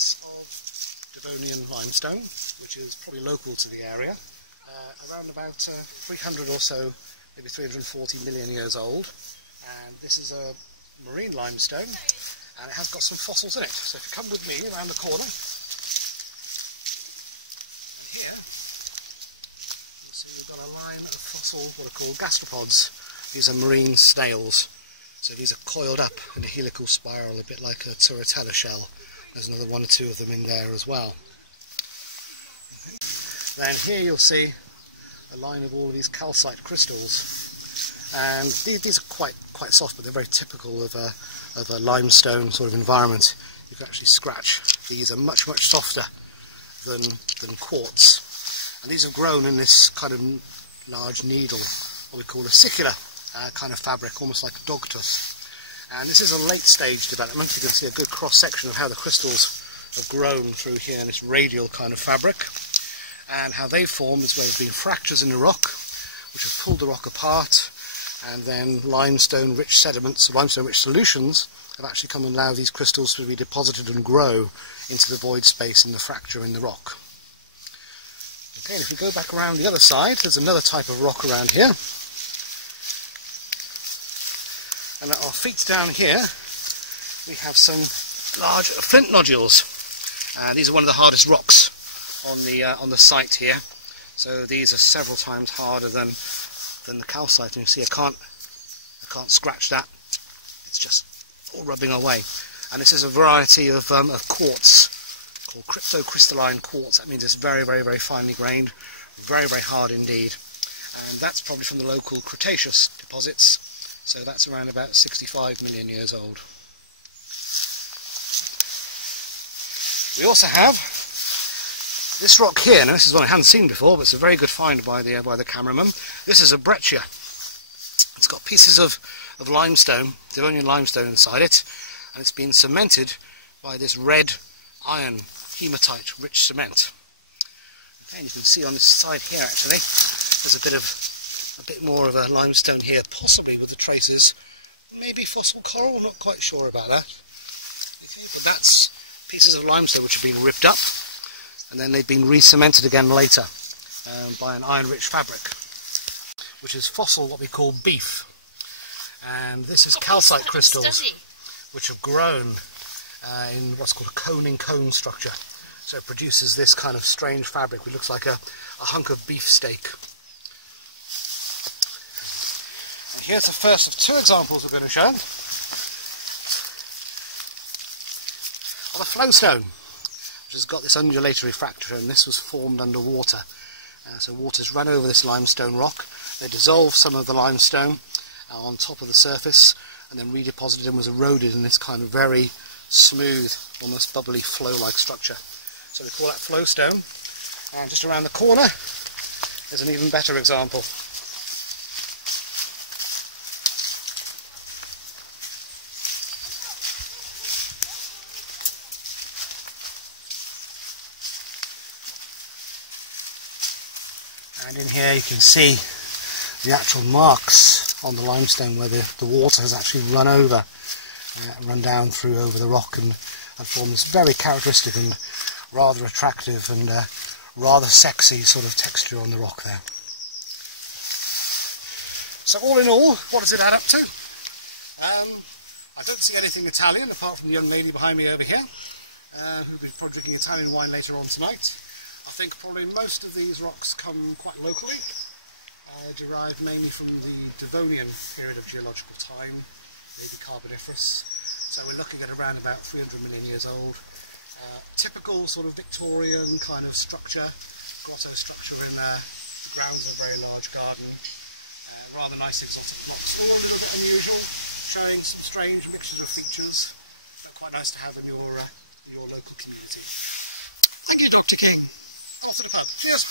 piece of Devonian limestone, which is probably local to the area, around about 300 or so, maybe 340 million years old. And this is a marine limestone, and it has got some fossils in it. So if you come with me around the corner, here, so we've got a line of fossil, what are called gastropods. These are marine snails. So these are coiled up in a helical spiral, a bit like a turritella shell. There's another one or two of them in there as well. Then here you'll see a line of all of these calcite crystals. And these are quite soft, but they're very typical of a limestone sort of environment. You can actually scratch. These are much softer than quartz. And these have grown in this kind of large needle, what we call a sicular kind of fabric, almost like a dogtooth. And this is a late stage development. You can see a good cross section of how the crystals have grown through here in this radial kind of fabric, and how they've formed as well as being fractures in the rock, which have pulled the rock apart, and then limestone-rich sediments, limestone-rich solutions have actually come and allowed these crystals to be deposited and grow into the void space in the fracture in the rock. Okay, and if we go back around the other side, there's another type of rock around here. And at our feet down here, we have some large flint nodules. These are one of the hardest rocks on the site here. So these are several times harder than the calcite. And you see, I can't scratch that. It's just all rubbing away. And this is a variety of quartz called cryptocrystalline quartz. That means it's very finely grained, very hard indeed. And that's probably from the local Cretaceous deposits. So that's around about 65 million years old. We also have this rock here. Now this is one I hadn't seen before, but it's a very good find by the cameraman. This is a breccia. It's got pieces of limestone, Devonian limestone inside it, and it's been cemented by this red iron hematite rich cement. Okay, and you can see on this side here actually there's a bit more of a limestone here, possibly with the traces, maybe fossil coral, I'm not quite sure about that. Okay, but that's pieces of limestone which have been ripped up, and then they've been re-cemented again later by an iron-rich fabric, which is fossil, what we call beef. And this is calcite crystals, which have grown in what's called a coning cone structure. So it produces this kind of strange fabric which looks like a hunk of beef steak. And here's the first of two examples we're going to show of a flowstone, which has got this undulatory fracture, and this was formed under water. So water's run over this limestone rock. They dissolved some of the limestone on top of the surface, and then redeposited and was eroded in this kind of very smooth, almost bubbly flow-like structure. So we call that flowstone. And just around the corner there's an even better example. And in here you can see the actual marks on the limestone where the water has actually run over, run down through over the rock, and formed this very characteristic and rather attractive and rather sexy sort of texture on the rock there. So all in all, what does it add up to? I don't see anything Italian apart from the young lady behind me over here, who'll be probably drinking Italian wine later on tonight. I think probably most of these rocks come quite locally, derived mainly from the Devonian period of geological time, maybe Carboniferous. So we're looking at around about 300 million years old. Typical sort of Victorian kind of structure, grotto structure in the grounds of a very large garden. Rather nice exotic rocks, all a little bit unusual, showing some strange mixtures of features, but quite nice to have in your local community. Thank you, Dr. King. Off to the pub. Cheers!